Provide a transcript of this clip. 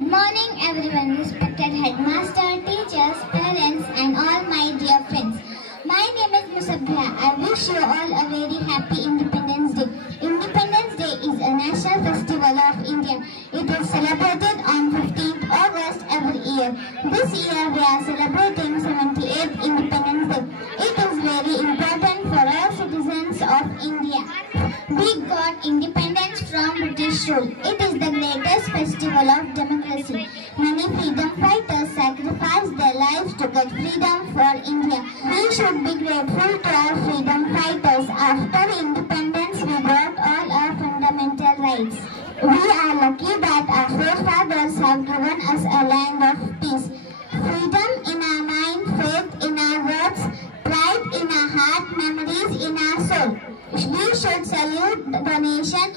Good morning everyone, respected headmaster, teachers, parents and all my dear friends. My name is Musabha. I wish you all a very happy Independence Day. Independence Day is a national festival of India. It is celebrated on 15th August every year. This year we are celebrating 78th Independence Day. It is very important for all citizens of India. We got independence from British rule. It is the greatest festival of democracy. Many freedom fighters sacrificed their lives to get freedom for India. We should be grateful to our freedom fighters. After independence, we got all our fundamental rights. We are lucky that our forefathers have given us a land of peace. Freedom in our mind, faith in our words, pride in our heart, memories in our soul. We should salute the nation